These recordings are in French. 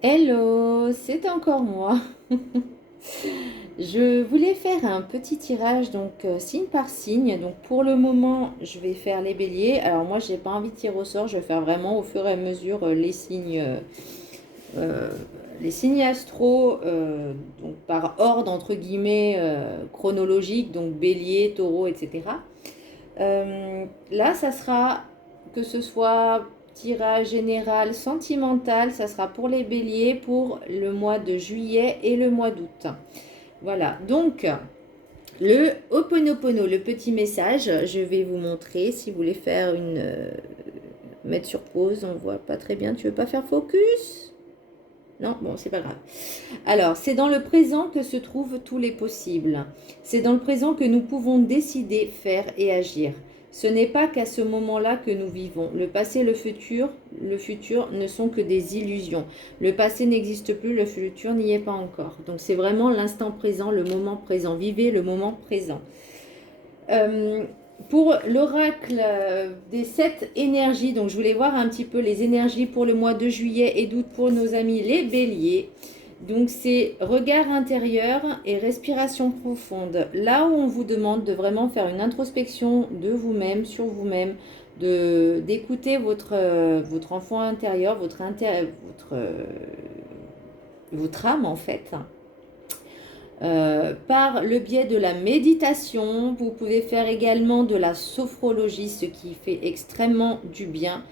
Hello, c'est encore moi. Je voulais faire un petit tirage, donc signe par signe. Donc pour le moment, je vais faire les béliers. Alors moi, j'ai pas envie de tirer au sort. Je vais faire vraiment au fur et à mesure euh, les signes astro, donc par ordre entre guillemets chronologique, donc bélier, taureau, etc. Là, ça sera que ce soit tirage général sentimental, ça sera pour les béliers pour le mois de juillet et le mois d'août. Voilà, donc le Ho'oponopono, le petit message, je vais vous montrer si vous voulez faire mettre sur pause, on voit pas très bien, tu veux pas faire focus? Non, bon, c'est pas grave. Alors, c'est dans le présent que se trouvent tous les possibles. C'est dans le présent que nous pouvons décider, faire et agir. Ce n'est pas qu'à ce moment-là que nous vivons. Le futur ne sont que des illusions. Le passé n'existe plus, le futur n'y est pas encore. Donc c'est vraiment l'instant présent, le moment présent. Vivez le moment présent. Euh, pour l'oracle des 7 énergies, donc je voulais voir un petit peu les énergies pour le mois de juillet et d'août pour nos amis les béliers. Donc c'est regard intérieur et respiration profonde. Là où on vous demande de vraiment faire une introspection de vous-même, sur vous-même, d'écouter votre enfant intérieur, votre âme en fait. Par le biais de la méditation, vous pouvez faire également de la sophrologie, ce qui fait extrêmement du bien.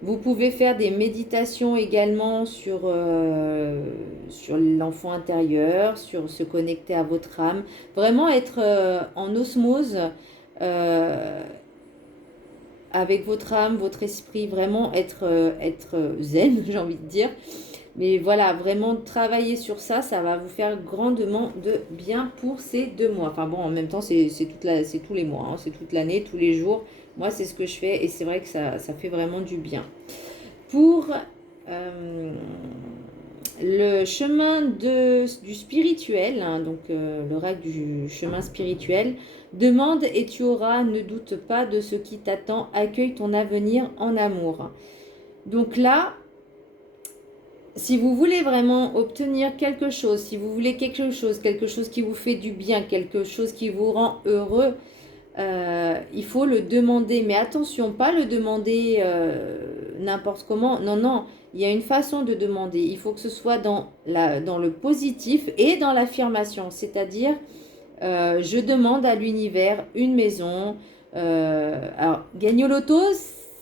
Vous pouvez faire des méditations également sur l'enfant intérieur, sur se connecter à votre âme. Vraiment être en osmose euh, avec votre âme, votre esprit. Vraiment être zen, j'ai envie de dire. Mais voilà, vraiment travailler sur ça, ça va vous faire grandement de bien pour ces 2 mois. Enfin bon, en même temps, c'est tous les mois, hein, c'est toute l'année, tous les jours. Moi, c'est ce que je fais et c'est vrai que ça fait vraiment du bien. Pour euh, le chemin du spirituel, hein, donc l'oracle du chemin spirituel, demande et tu auras, ne doute pas de ce qui t'attend, accueille ton avenir en amour. Donc là, si vous voulez vraiment obtenir quelque chose, si vous voulez quelque chose qui vous fait du bien, quelque chose qui vous rend heureux, il faut le demander. Mais attention, pas le demander n'importe comment. Non, non, il y a une façon de demander. Il faut que ce soit dans le positif et dans l'affirmation. C'est-à-dire, je demande à l'univers une maison. Alors, gagner au loto,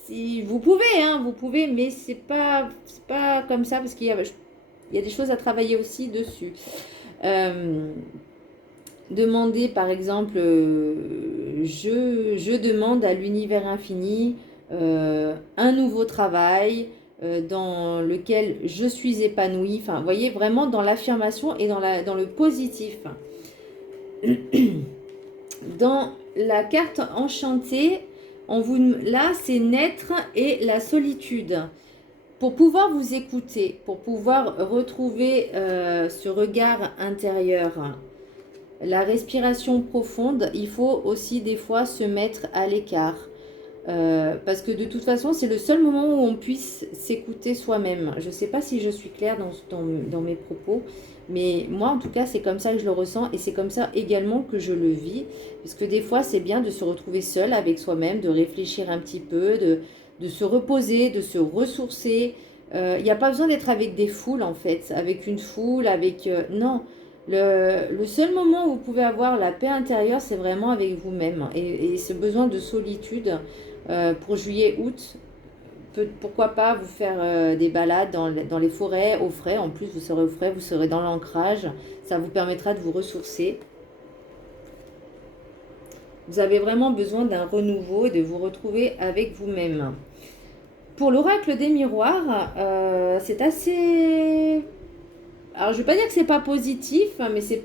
si vous pouvez, hein, vous pouvez, mais c'est pas comme ça parce qu'il y a des choses à travailler aussi dessus. Euh, Demander par exemple, je demande à l'univers infini un nouveau travail dans lequel je suis épanouie. Enfin, vous voyez, vraiment dans l'affirmation et dans le positif. Dans la carte enchantée, là, c'est naître et la solitude. Pour pouvoir vous écouter, pour pouvoir retrouver ce regard intérieur, la respiration profonde, il faut aussi des fois se mettre à l'écart. Parce que de toute façon, c'est le seul moment où on puisse s'écouter soi-même. Je ne sais pas si je suis claire dans mes propos, mais moi, en tout cas, c'est comme ça que je le ressens et c'est comme ça également que je le vis. Parce que des fois, c'est bien de se retrouver seul avec soi-même, de réfléchir un petit peu, de se reposer, de se ressourcer. Il n'y a pas besoin d'être avec des foules, en fait, avec une foule, non. Le seul moment où vous pouvez avoir la paix intérieure, c'est vraiment avec vous-même. Et ce besoin de solitude, pour juillet-août, pourquoi pas vous faire des balades dans les forêts au frais. En plus, vous serez au frais, vous serez dans l'ancrage. Ça vous permettra de vous ressourcer. Vous avez vraiment besoin d'un renouveau et de vous retrouver avec vous-même. Pour l'oracle des miroirs, c'est assez... Alors, je ne vais pas dire que c'est pas positif, mais c'est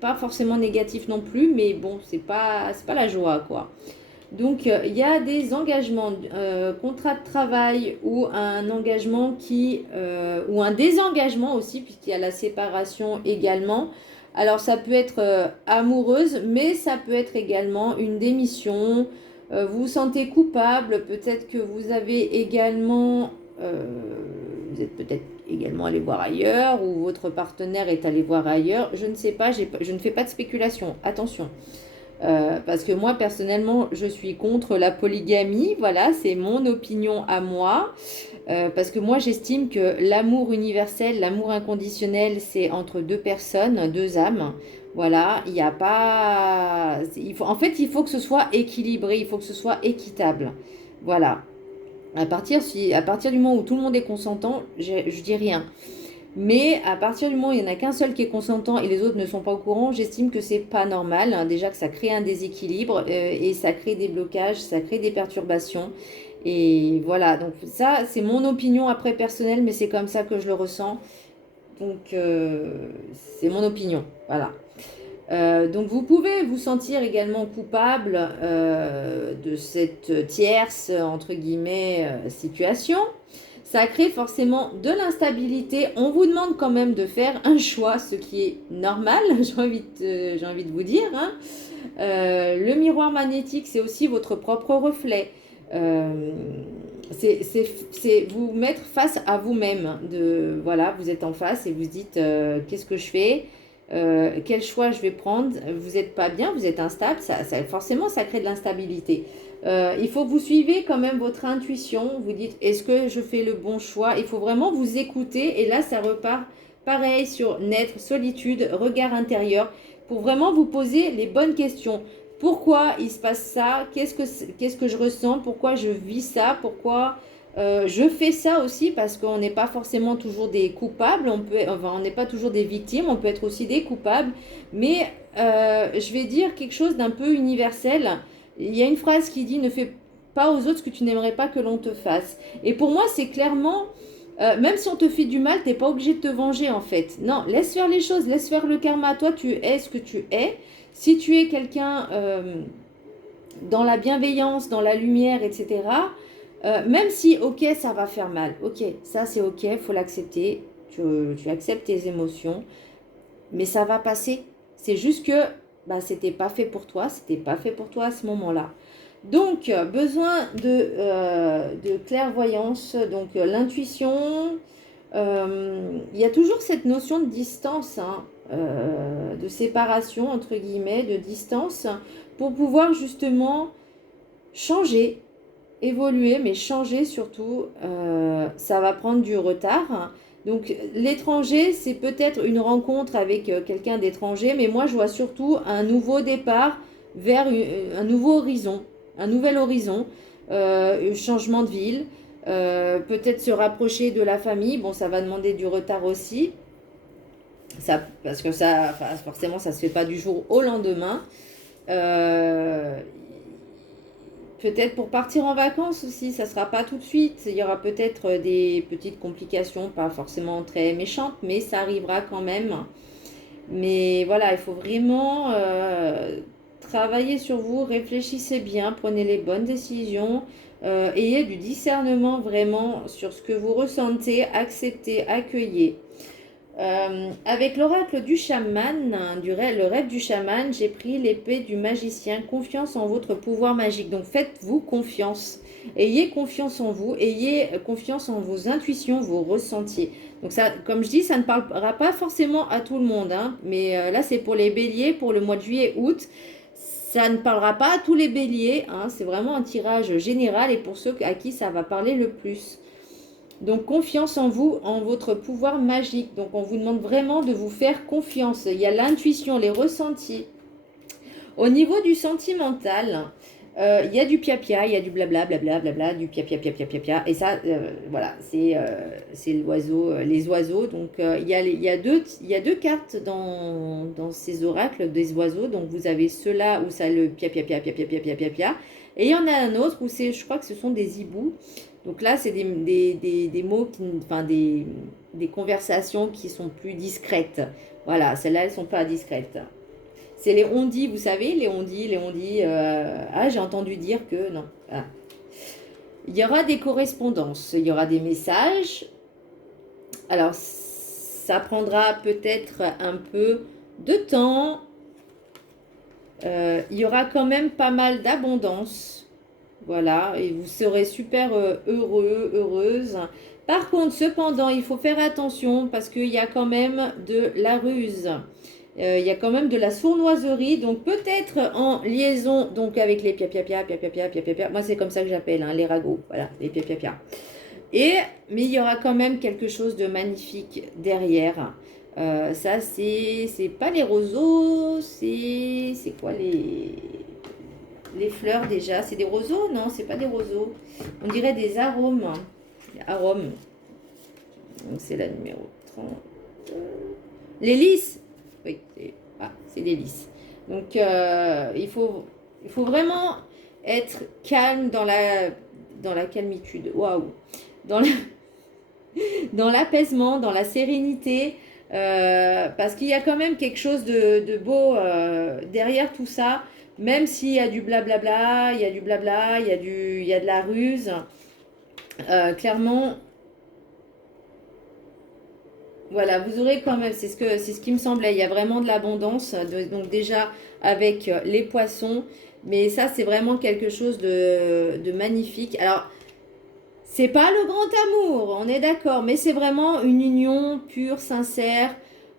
pas forcément négatif non plus. Mais bon, c'est pas la joie, quoi. Donc, il y a des engagements, contrat de travail ou un engagement ou un désengagement aussi, puisqu'il y a la séparation également. Alors, ça peut être amoureuse, mais ça peut être également une démission. Vous vous sentez coupable, peut-être que vous avez également vous êtes peut-être également allé voir ailleurs ou votre partenaire est allé voir ailleurs. Je ne sais pas, je ne fais pas de spéculation. Attention. Parce que moi, personnellement, je suis contre la polygamie. Voilà, c'est mon opinion à moi. Parce que moi, j'estime que l'amour universel, l'amour inconditionnel, c'est entre deux personnes, deux âmes. Voilà, il n'y a pas... en fait, il faut que ce soit équilibré, il faut que ce soit équitable. Voilà. À partir du moment où tout le monde est consentant, je dis rien. Mais à partir du moment où il n'y en a qu'un seul qui est consentant et les autres ne sont pas au courant, j'estime que c'est pas normal. Hein. Déjà que ça crée un déséquilibre et ça crée des blocages, ça crée des perturbations. Et voilà, donc ça, c'est mon opinion après personnelle, mais c'est comme ça que je le ressens. Donc, c'est mon opinion. Voilà. Donc, vous pouvez vous sentir également coupable de cette tierce, entre guillemets, situation. Ça crée forcément de l'instabilité. On vous demande quand même de faire un choix, ce qui est normal, j'ai envie de vous dire. Hein. Le miroir magnétique, c'est aussi votre propre reflet. C'est vous mettre face à vous-même. Voilà, vous êtes en face et vous dites qu'est-ce que je fais, quel choix je vais prendre. Vous n'êtes pas bien, vous êtes instable. Forcément, ça crée de l'instabilité. Il faut que vous suivez quand même votre intuition. Vous dites, est-ce que je fais le bon choix? Il faut vraiment vous écouter. Et là, ça repart pareil sur naître, solitude, regard intérieur, pour vraiment vous poser les bonnes questions. Pourquoi il se passe ça? Qu'est-ce que je ressens? Pourquoi je vis ça? Pourquoi je fais ça aussi? Parce qu'on n'est pas forcément toujours des coupables. On n'est pas toujours des victimes. On peut être aussi des coupables. Mais je vais dire quelque chose d'un peu universel. Il y a une phrase qui dit « Ne fais pas aux autres ce que tu n'aimerais pas que l'on te fasse ». Et pour moi, c'est clairement, même si on te fait du mal, tu n'es pas obligé de te venger en fait. Non, laisse faire les choses, laisse faire le karma. Toi, tu es ce que tu es. Si tu es quelqu'un dans la bienveillance, dans la lumière, etc., même si, ok, ça va faire mal. Ok, ça c'est ok, il faut l'accepter. Tu acceptes tes émotions. Mais ça va passer. C'est juste que bah, c'était pas fait pour toi, c'était pas fait pour toi à ce moment-là. Donc, besoin de clairvoyance, donc l'intuition. Il y a toujours cette notion de distance, hein, de séparation, entre guillemets, de distance, pour pouvoir justement changer, évoluer, mais changer surtout. Ça va prendre du retard. Donc l'étranger, c'est peut-être une rencontre avec quelqu'un d'étranger, mais moi je vois surtout un nouveau départ vers un nouveau horizon, un nouvel horizon, un changement de ville, peut-être se rapprocher de la famille. Bon, ça va demander du retard aussi, parce que ça, enfin, forcément, ça ne se fait pas du jour au lendemain. Euh, Peut-être pour partir en vacances aussi, ça ne sera pas tout de suite. Il y aura peut-être des petites complications, pas forcément très méchantes, mais ça arrivera quand même. Mais voilà, il faut vraiment travailler sur vous, réfléchissez bien, prenez les bonnes décisions, ayez du discernement vraiment sur ce que vous ressentez, acceptez, accueillez. Avec l'oracle du chaman, le rêve du chaman, j'ai pris l'épée du magicien, confiance en votre pouvoir magique. Donc faites-vous confiance, ayez confiance en vous, ayez confiance en vos intuitions, vos ressentis. Donc ça, comme je dis, ça ne parlera pas forcément à tout le monde, hein, mais là c'est pour les béliers, pour le mois de juillet-août. Ça ne parlera pas à tous les béliers, hein, c'est vraiment un tirage général et pour ceux à qui ça va parler le plus. Donc confiance en vous, en votre pouvoir magique. Donc on vous demande vraiment de vous faire confiance. Il y a l'intuition, les ressentis. Au niveau du sentimental, il y a du pia-pia, il y a du blabla, blabla, blabla, du pia-pia, pia-pia, pia-pia. Et ça, voilà, c'est l'oiseau, les oiseaux. Donc il y a deux cartes dans ces oracles des oiseaux. Donc vous avez ceux-là où ça le pia-pia, pia-pia, pia-pia, pia-pia, pia. Et il y en a un autre où je crois que ce sont des hiboux. Donc là, c'est des mots, enfin des conversations qui sont plus discrètes. Voilà, celles-là, elles ne sont pas discrètes. C'est les on-dit, vous savez, les on-dit. Ah, j'ai entendu dire que... Non. Ah. Il y aura des correspondances, il y aura des messages. Alors, ça prendra peut-être un peu de temps. Il y aura quand même pas mal d'abondance. Voilà, et vous serez super heureux, heureuse. Par contre, cependant, il faut faire attention parce qu'il y a quand même de la ruse. Il y a quand même de la sournoiserie, donc peut-être en liaison donc avec les pia-pia-pia, pia-pia-pia, pia-pia-pia. Moi, c'est comme ça que j'appelle, hein, les ragots. Voilà, les pia-pia-pia. Mais il y aura quand même quelque chose de magnifique derrière. Ça, c'est pas les roseaux, c'est quoi les fleurs déjà? C'est des roseaux? Non, c'est pas des roseaux. On dirait des arômes. Arômes. Donc c'est la numéro 30. Les lys. Oui, c'est des lys. Donc il faut vraiment être calme dans la calmitude. Waouh. Dans la, dans l'apaisement, dans la sérénité, parce qu'il y a quand même quelque chose de beau derrière tout ça, même s'il y a du blablabla, il y a du blabla, il y a de la ruse. Clairement, voilà, vous aurez quand même, c'est ce qui me semblait, il y a vraiment de l'abondance, donc déjà avec les poissons, mais ça c'est vraiment quelque chose de magnifique. Alors, c'est pas le grand amour, on est d'accord, mais c'est vraiment une union pure, sincère.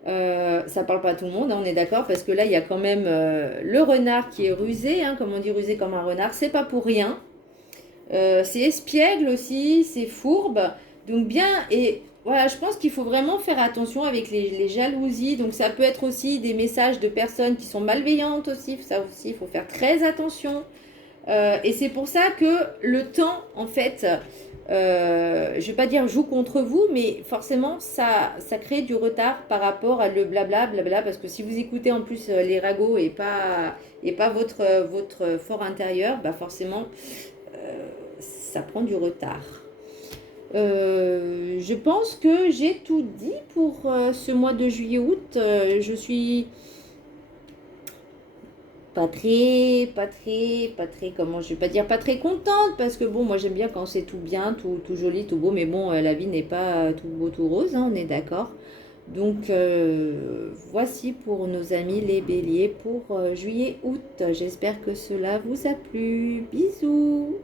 Ça parle pas à tout le monde, hein, on est d'accord, parce que là, il y a quand même le renard qui est rusé, hein, comme on dit, rusé comme un renard. C'est pas pour rien. C'est espiègle aussi, c'est fourbe. Donc bien, et voilà, je pense qu'il faut vraiment faire attention avec les jalousies. Donc ça peut être aussi des messages de personnes qui sont malveillantes aussi. Ça aussi, il faut faire très attention. Et c'est pour ça que le temps, en fait, je ne vais pas dire joue contre vous, mais forcément, ça crée du retard par rapport à le blabla, blabla, parce que si vous écoutez en plus les ragots et pas votre fort intérieur, bah forcément, ça prend du retard. Je pense que j'ai tout dit pour ce mois de juillet-août. Je suis pas très, comment je vais pas dire, pas très contente parce que bon, moi j'aime bien quand c'est tout bien, tout joli, tout beau, mais bon, la vie n'est pas tout beau, tout rose, hein, on est d'accord. Donc voici pour nos amis les béliers pour juillet-août. J'espère que cela vous a plu. Bisous!